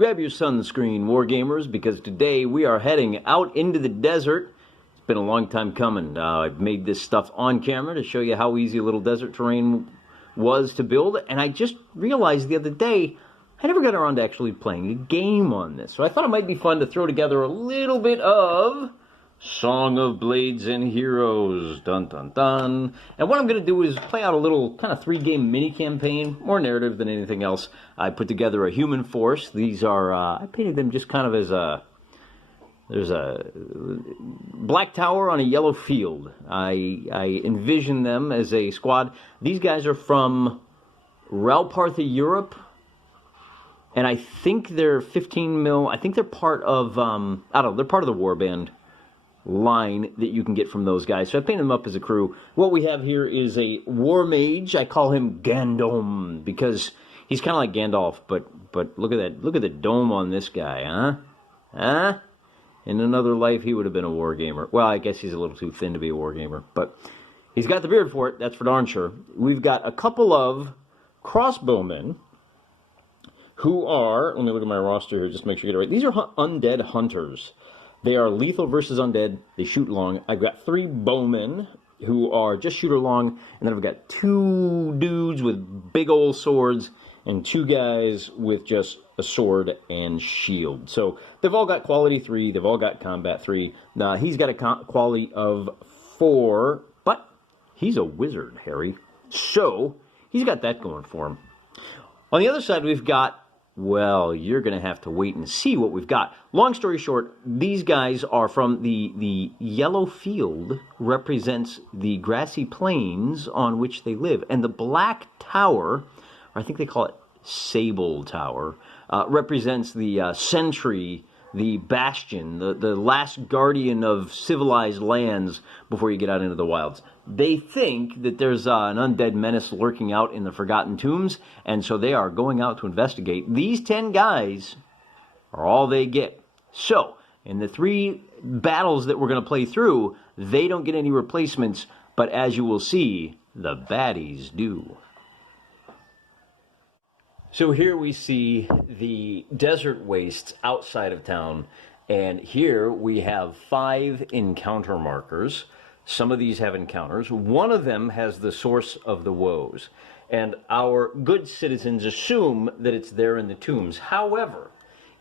Grab your sunscreen, Wargamers, because today we are heading out into the desert. It's been a long time coming. I've made this stuff on camera to show you how easy a little desert terrain was to build, and I just realized the other day I never got around to actually playing a game on this. So I thought it might be fun to throw together a little bit of Song of Blades and Heroes. Dun dun dun. And what I'm going to do is play out a little kind of 3-game mini campaign, more narrative than anything else. I put together a human force. These are, I painted them just kind of as a, there's a black tower on a yellow field. I envision them as a squad. These guys are from Ralpartha, Europe. And I think they're 15 mil. I think they're part of, I don't know, they're part of the warband line that you can get from those guys. So I painted them up as a crew. What we have here is a war mage. I call him Gandom because he's kind of like Gandalf, but look at that. Look at the dome on this guy, huh? Huh? In another life, he would have been a war gamer. Well, I guess he's a little too thin to be a war gamer, but he's got the beard for it. That's for darn sure. We've got a couple of crossbowmen who are, let me look at my roster here, just to make sure I get it right. These are undead hunters. They are lethal versus undead. They shoot long. I've got 3 bowmen who are just shooter long, and then I've got 2 dudes with big old swords and 2 guys with just a sword and shield. So they've all got quality 3. They've all got combat 3. Now he's got a quality of 4, but he's a wizard, Harry. So he's got that going for him. On the other side, we've got, well, you're going to have to wait and see what we've got. Long story short, these guys are from the yellow field represents the grassy plains on which they live. And the black tower, or I think they call it Sable Tower, represents the sentry, the bastion, the last guardian of civilized lands before you get out into the wilds. They think that there's an undead menace lurking out in the Forgotten Tombs, and so they are going out to investigate. These 10 guys are all they get. So, in the 3 battles that we're going to play through, they don't get any replacements, but as you will see, the baddies do. So here we see the desert wastes outside of town, and here we have 5 encounter markers. Some of these have encounters. One of them has the source of the woes, and our good citizens assume that it's there in the tombs. However,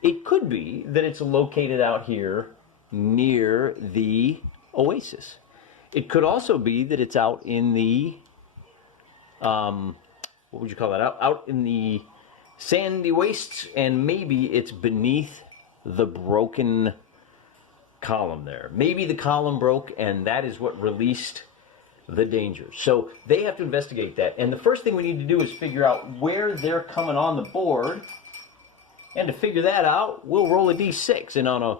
it could be that it's located out here near the oasis. It could also be that it's out in the, what would you call that? Out in the sandy wastes, and maybe it's beneath the broken column there. Maybe the column broke, and that is what released the danger. So they have to investigate that. And the first thing we need to do is figure out where they're coming on the board. And to figure that out, we'll roll a d6. And on a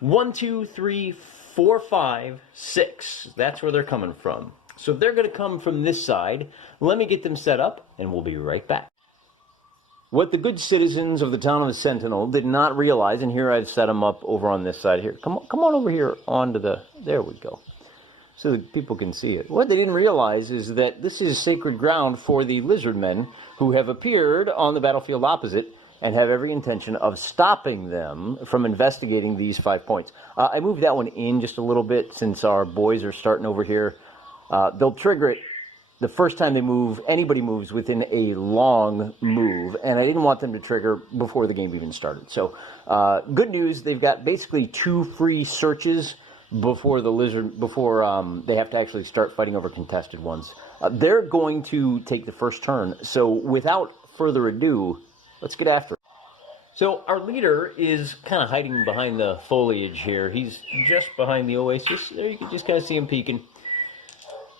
1, 2, 3, 4, 5, 6, that's where they're coming from. So they're going to come from this side. Let me get them set up, and we'll be right back. What the good citizens of the town of the Sentinel did not realize, and here I've set them up over on this side here. Come on over here onto the, there we go, so that people can see it. What they didn't realize is that this is sacred ground for the lizard men who have appeared on the battlefield opposite and have every intention of stopping them from investigating these 5 points. I moved that one in just a little bit since our boys are starting over here. They'll trigger it the first time they move, anybody moves within a long move, and I didn't want them to trigger before the game even started. So, good news, they've got basically 2 free searches before the lizard, before they have to actually start fighting over contested ones. They're going to take the first turn, so without further ado, let's get after it. So our leader is kind of hiding behind the foliage here. He's just behind the oasis. There you can just kind of see him peeking.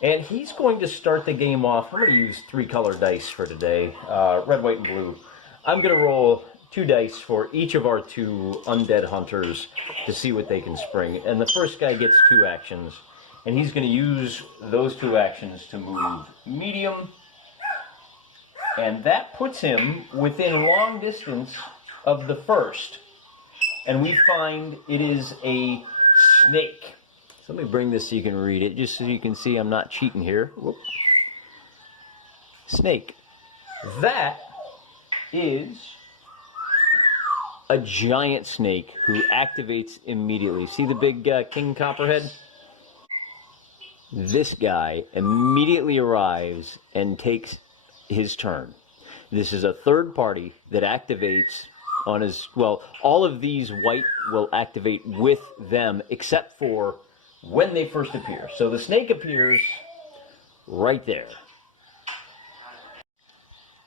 And he's going to start the game off. I'm going to use 3 color dice for today, red, white, and blue. I'm going to roll 2 dice for each of our 2 undead hunters to see what they can spring. And the first guy gets 2 actions, and he's going to use those 2 actions to move medium. And that puts him within long distance of the first. And we find it is a snake. So let me bring this so you can read it, just so you can see I'm not cheating here. Whoop. Snake. That is a giant snake who activates immediately. See the big king copperhead? This guy immediately arrives and takes his turn. This is a third party that activates on his, well, all of these white will activate with them except for when they first appear. So the snake appears right there.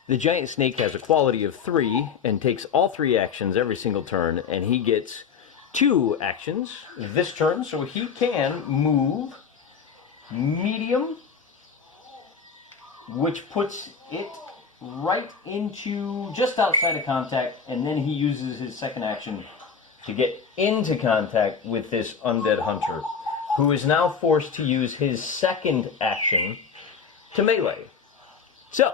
The giant snake has a quality of 3 and takes all 3 actions every single turn, and he gets 2 actions this turn, so he can move medium, which puts it right into just outside of contact, and then he uses his second action to get into contact with this undead hunter, who is now forced to use his second action to melee. So,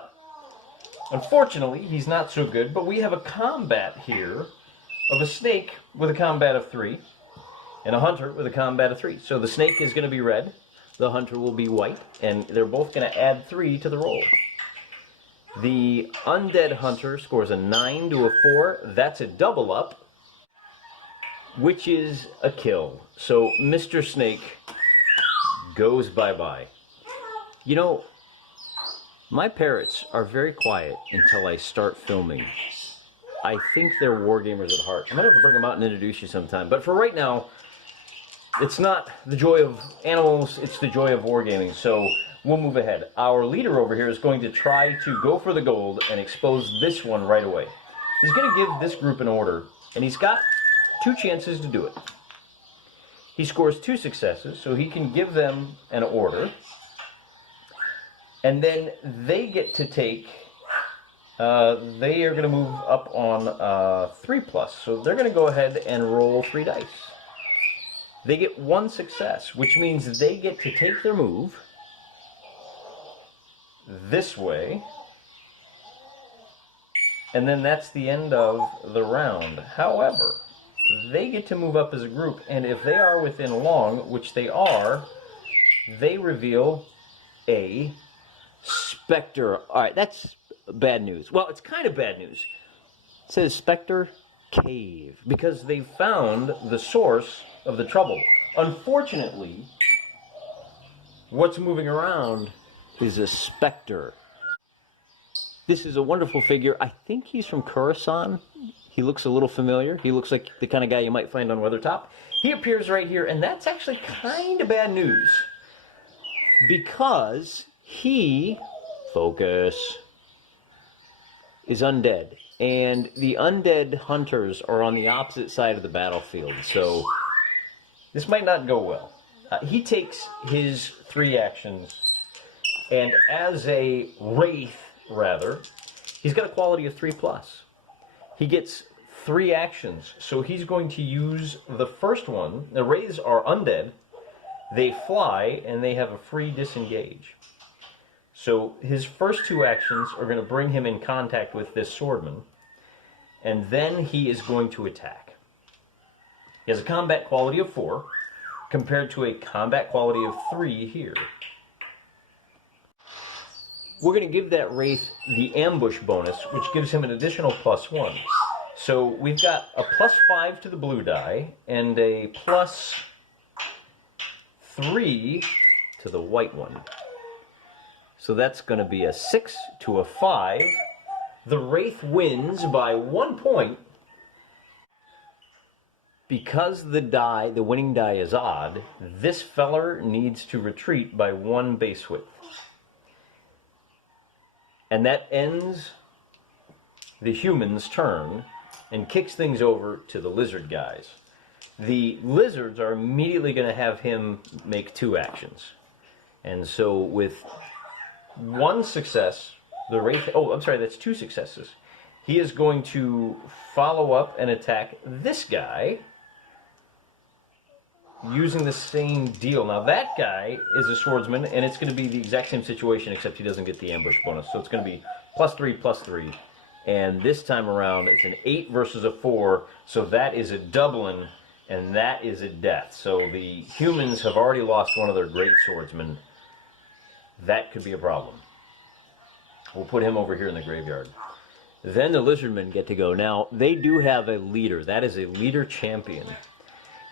unfortunately, he's not so good, but we have a combat here of a snake with a combat of 3 and a hunter with a combat of 3. So the snake is going to be red, the hunter will be white, and they're both going to add 3 to the roll. The undead hunter scores a 9 to a 4. That's a double up, which is a kill. So Mr. Snake goes bye-bye. You know, my parrots are very quiet until I start filming. I think they're wargamers at heart. I might have to bring them out and introduce you sometime. But for right now, it's not the joy of animals, it's the joy of wargaming. So we'll move ahead. Our leader over here is going to try to go for the gold and expose this one right away. He's going to give this group an order, and he's got 2 chances to do it. He scores 2 successes, so he can give them an order. And then they get to take, they are going to move up on 3+. So they're going to go ahead and roll 3 dice. They get 1 success, which means they get to take their move this way. And then that's the end of the round. However, they get to move up as a group, and if they are within long, which they are, they reveal a Spectre. All right, that's bad news. Well, it's kind of bad news. It says Spectre Cave because they found the source of the trouble. Unfortunately, what's moving around is a specter. This is a wonderful figure. I think he's from Coruscant. He looks a little familiar. He looks like the kind of guy you might find on Weathertop. He appears right here, and that's actually kind of bad news because he, focus, is undead. And the undead hunters are on the opposite side of the battlefield, so this might not go well. He takes his 3 actions, and as a wraith, rather, he's got a quality of 3+. He gets 3 actions, so he's going to use the first one. The wraiths are undead, they fly, and they have a free disengage. So his first 2 actions are going to bring him in contact with this swordman, and then he is going to attack. He has a combat quality of 4, compared to a combat quality of 3 here. We're going to give that wraith the ambush bonus, which gives him an additional +1. So we've got a +5 to the blue die, and a +3 to the white one. So that's going to be a 6 to a 5. The wraith wins by 1 point. Because the die, the winning die is odd, this feller needs to retreat by 1 base width. And that ends the human's turn and kicks things over to the lizard guys. The lizards are immediately going to have him make 2 actions. And so with 1 success, the wraith, oh, I'm sorry, that's 2 successes. He is going to follow up and attack this guy using the same deal. Now that guy is a swordsman, and it's going to be the exact same situation, except he doesn't get the ambush bonus. So it's going to be +3, +3. And this time around, it's an 8 versus a 4, so that is a doubling, and that is a death. So the humans have already lost one of their great swordsmen. That could be a problem. We'll put him over here in the graveyard. Then the lizardmen get to go. Now, they do have a leader. That is a leader champion.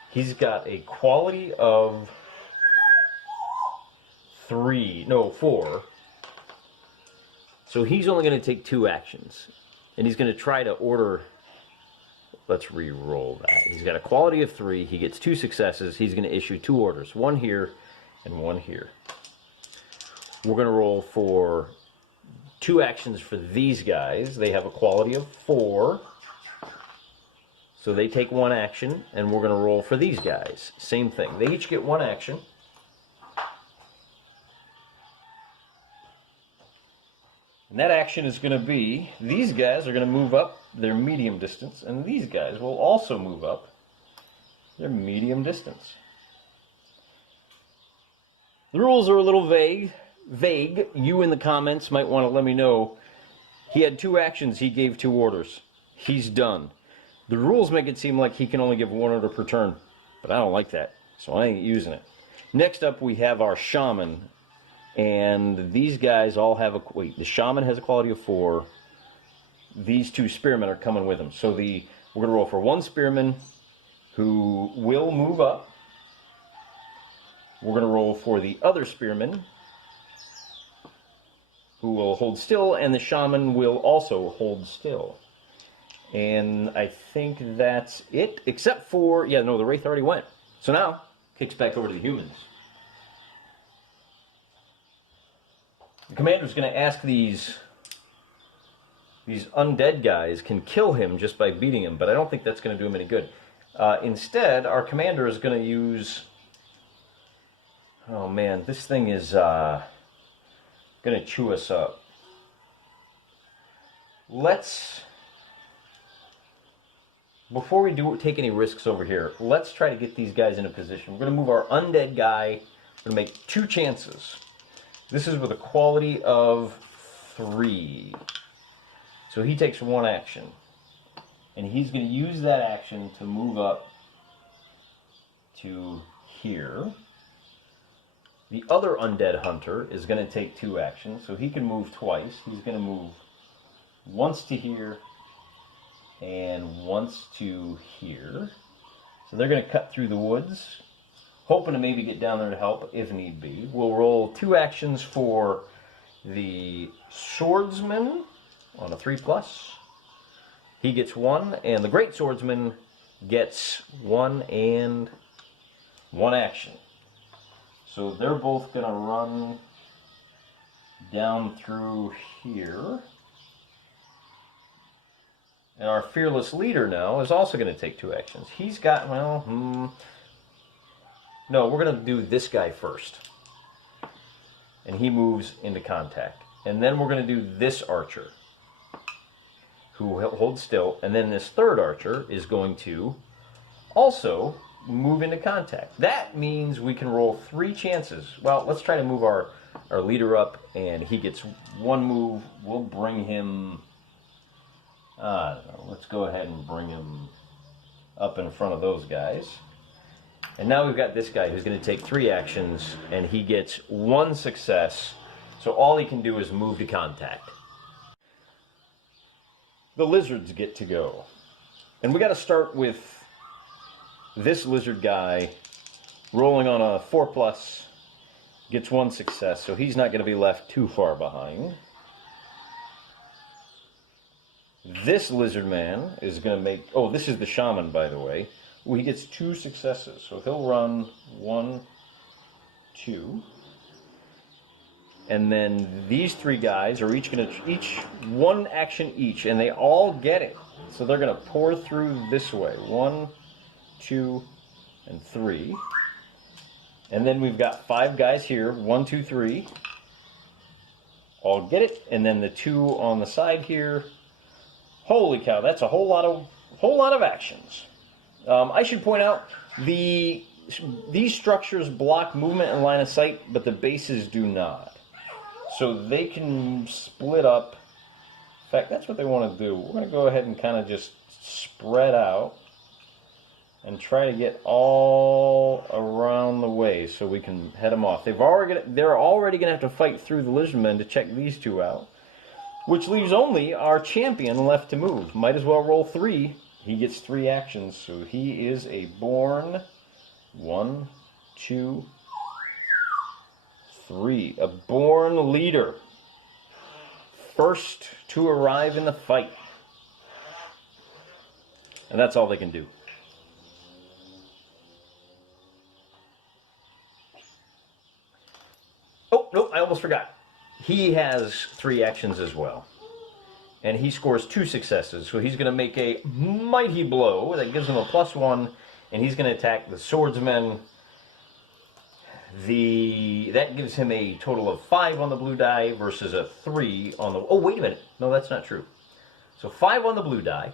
He's got a quality of 4. So he's only going to take 2 actions. And he's going to try to order... Let's re-roll that. He's got a quality of 3. He gets 2 successes. He's going to issue 2 orders. 1 here and 1 here. We're going to roll for 2 actions for these guys. They have a quality of 4. So they take 1 action, and we're going to roll for these guys. Same thing. They each get 1 action. And that action is going to be, these guys are going to move up their medium distance, and these guys will also move up their medium distance. The rules are a little vague. You in the comments might want to let me know. He had 2 actions, he gave 2 orders. He's done. The rules make it seem like he can only give 1 order per turn, but I don't like that, so I ain't using it. Next up, we have our shaman, and these guys all have a... Wait, the shaman has a quality of 4. These 2 spearmen are coming with him. So we're going to roll for 1 spearman who will move up. We're going to roll for the other spearman who will hold still, and the shaman will also hold still. And I think that's it, except for, yeah, no, the Wraith already went. So now, kicks back over to the humans. The commander's going to ask these undead guys can kill him just by beating him, but I don't think that's going to do him any good. Instead, our commander is going to use... Oh man, this thing is going to chew us up. Before we take any risks over here, let's try to get these guys in a position. We're going to move our undead guy. We're going to make 2 chances. This is with a quality of 3. So he takes 1 action. And he's going to use that action to move up to here. The other undead hunter is going to take 2 actions, so he can move twice. He's going to move once to here and once to here. So they're going to cut through the woods, hoping to maybe get down there to help if need be. We'll roll 2 actions for the swordsman on a 3+. He gets 1, and the great swordsman gets 1 and 1 action. So they're both going to run down through here. And our fearless leader now is also going to take 2 actions. He's got, no, we're going to do this guy first. And he moves into contact. And then we're going to do this archer, who holds still. And then this third archer is going to also move into contact. That means we can roll 3 chances. Well, let's try to move our leader up, and he gets 1 move. We'll bring him... I don't know. Let's go ahead and bring him up in front of those guys. And now we've got this guy who's going to take 3 actions, and he gets 1 success. So all he can do is move to contact. The lizards get to go. And we got to start with this lizard guy rolling on a 4+, gets 1 success, so he's not going to be left too far behind. This lizard man is going to make... Oh, this is the shaman, by the way. He gets 2 successes, so he'll run 1, 2. And then these 3 guys are each going to... Each 1 action each, and they all get it. So they're going to pour through this way. 1, 2, and 3. And then we've got 5 guys here. 1, 2, 3. All get it. And then the 2 on the side here... Holy cow, that's a whole lot of actions. I should point out, these structures block movement and line of sight, but the bases do not. So they can split up. In fact, that's what they want to do. We're going to go ahead and kind of just spread out and try to get all around the way so we can head them off. They're already going to have to fight through the lizardmen to check these 2 out. which leaves only our champion left to move. Might as well roll 3. He gets 3 actions, so he is a born 1, 2, 3. A born leader. First to arrive in the fight. And that's all they can do. Oh, no, I almost forgot. He has 3 actions as well. And he scores 2 successes, so he's going to make a mighty blow that gives him a +1, and he's going to attack the swordsman. That gives him a total of 5 on the blue die versus a 3 on the... Oh, wait a minute. No, that's not true. So 5 on the blue die,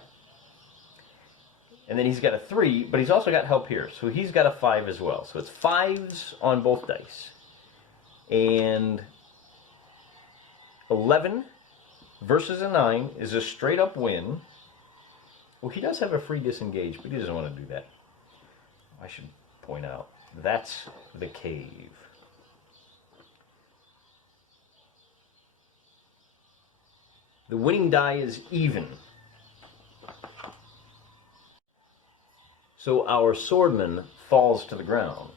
and then he's got a 3, but he's also got help here, so he's got a 5 as well. So it's 5s on both dice. And 11 versus a 9 is a straight up win. Well, he does have a free disengage, but he doesn't want to do that. I should point out, that's the cave. The winning die is even. So our swordman falls to the ground.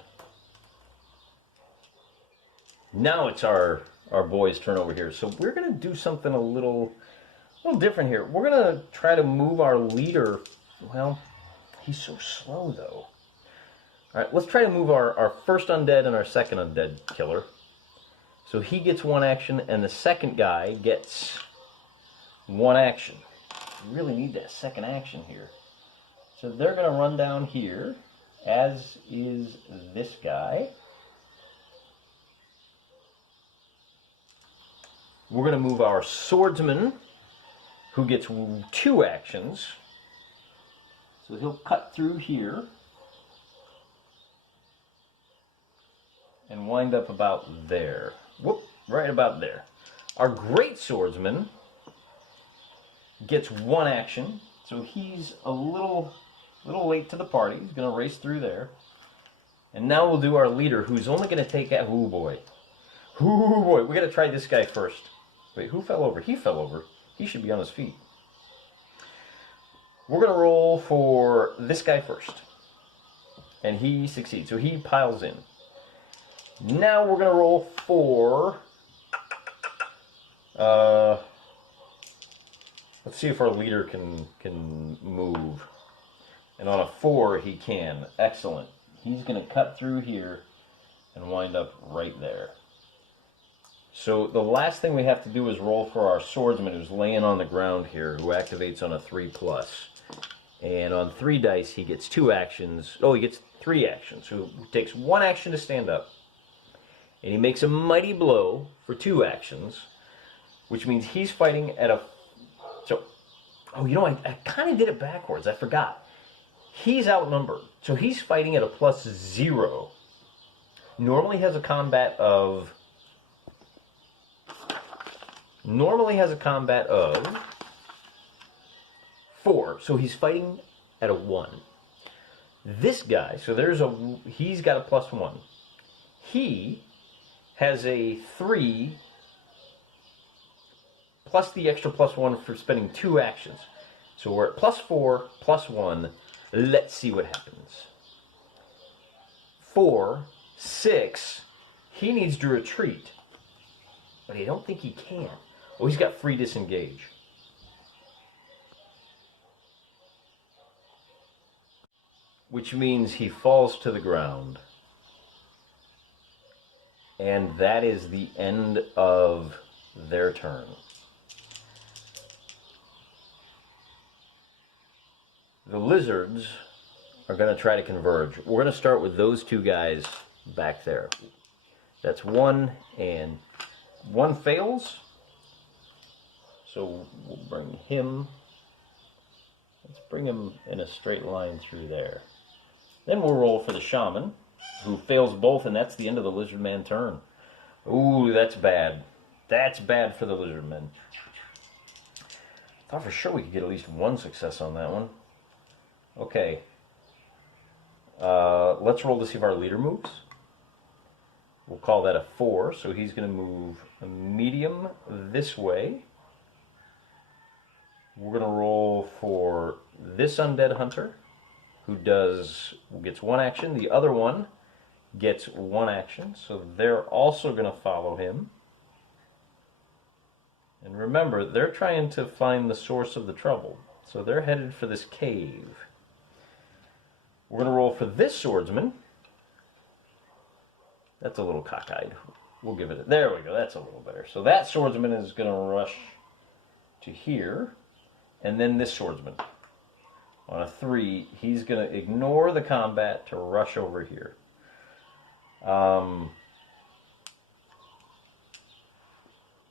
Now it's our boy's turn over here. So we're going to do something a little different here. We're going to try to move our leader. Well, he's so slow, though. All right, let's try to move our first undead and our second undead killer. So he gets 1 action, and the second guy gets 1 action. We really need that second action here. So they're going to run down here, as is this guy. We're going to move our swordsman, who gets 2 actions. So he'll cut through here and wind up about there. Whoop, right about there. Our great swordsman gets 1 action, so he's a little late to the party. He's going to race through there. And now we'll do our leader, who's only going to take out... Oh, boy. Oh, boy. We got to try this guy first. Wait, who fell over? He fell over. He should be on his feet. We're going to roll for this guy first. And he succeeds. So he piles in. Now we're going to roll for... let's see if our leader can move. And on a 4, he can. Excellent. He's going to cut through here and wind up right there. So the last thing we have to do is roll for our swordsman who's laying on the ground here, who activates on a 3+. And on 3 dice, he gets 2 actions. Oh, he gets 3 actions. So he takes 1 action to stand up. And he makes a mighty blow for 2 actions, which means he's fighting at a... So, oh, you know, I kind of did it backwards. I forgot. He's outnumbered. So he's fighting at a +0. Normally has a combat of 4, so he's fighting at a 1. This guy, so he's got a +1. He has a 3 plus the extra +1 for spending 2 actions. So we're at +4, +1. Let's see what happens. 4, 6. He needs to retreat, but I don't think he can. Oh, he's got free disengage. Which means he falls to the ground. And that is the end of their turn. The lizards are going to try to converge. We're going to start with those 2 guys back there. That's 1, and 1 fails. So we'll bring him. Let's bring him in a straight line through there. Then we'll roll for the shaman, who fails both, and that's the end of the lizard man turn. Ooh, that's bad. That's bad for the lizard men. Thought for sure we could get at least 1 success on that one. Okay. Let's roll to see if our leader moves. We'll call that a 4, so he's going to move a medium this way. We're going to roll for this undead hunter, who gets one action. The other one gets one action, so they're also going to follow him. And remember, they're trying to find the source of the trouble, so they're headed for this cave. We're going to roll for this swordsman. That's a little cockeyed. We'll give it there we go, that's a little better. So that swordsman is going to rush to here, and then this swordsman. On a 3, he's going to ignore the combat to rush over here.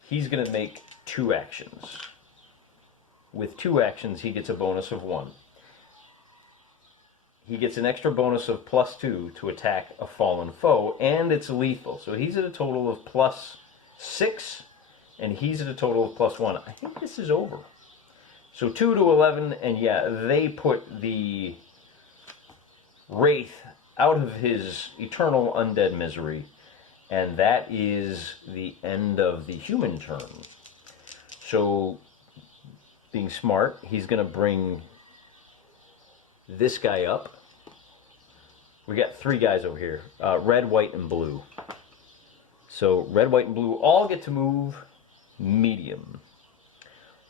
He's going to make 2 actions. With 2 actions, he gets a bonus of 1. He gets an extra bonus of +2 to attack a fallen foe, and it's lethal. So he's at a total of +6, and he's at a total of +1. I think this is over. So 2 to 11, and yeah, they put the Wraith out of his eternal undead misery, and that is the end of the human turn. So, being smart, he's going to bring this guy up. We got 3 guys over here, red, white, and blue. So red, white, and blue all get to move medium.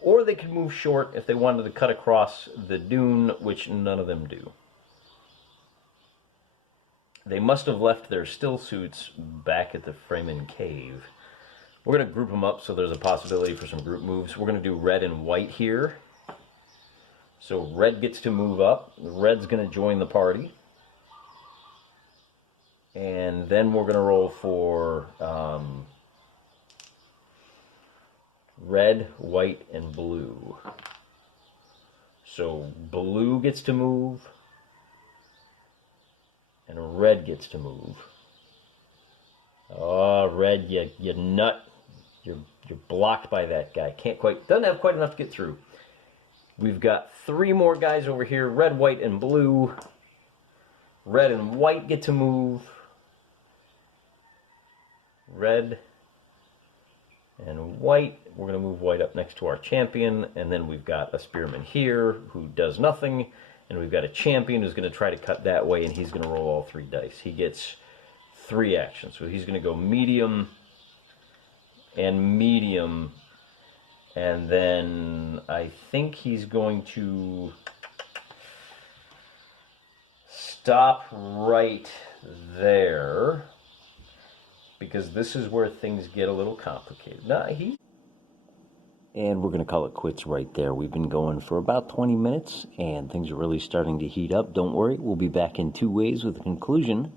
Or they could move short if they wanted to cut across the dune, which none of them do. They must have left their still suits back at the Fremen cave. We're going to group them up so there's a possibility for some group moves. We're going to do red and white here. So red gets to move up. Red's going to join the party. And then we're going to roll for red, white, and blue. So blue gets to move, and red gets to move. Oh, red, you nut. You're blocked by that guy. Doesn't have quite enough to get through. We've got 3 more guys over here, red, white, and blue. Red and white get to move. Red and white. We're going to move white up next to our champion, and then we've got a spearman here who does nothing, and we've got a champion who's going to try to cut that way, and he's going to roll all 3 dice. He gets 3 actions, so he's going to go medium and medium, and then I think he's going to stop right there, because this is where things get a little complicated. And we're going to call it quits right there. We've been going for about 20 minutes, and things are really starting to heat up. Don't worry, we'll be back in 2 ways with the conclusion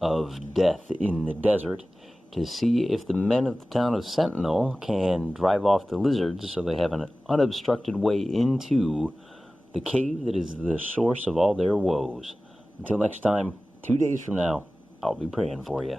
of Death in the Desert to see if the men of the town of Sentinel can drive off the lizards so they have an unobstructed way into the cave that is the source of all their woes. Until next time, 2 days from now, I'll be praying for you.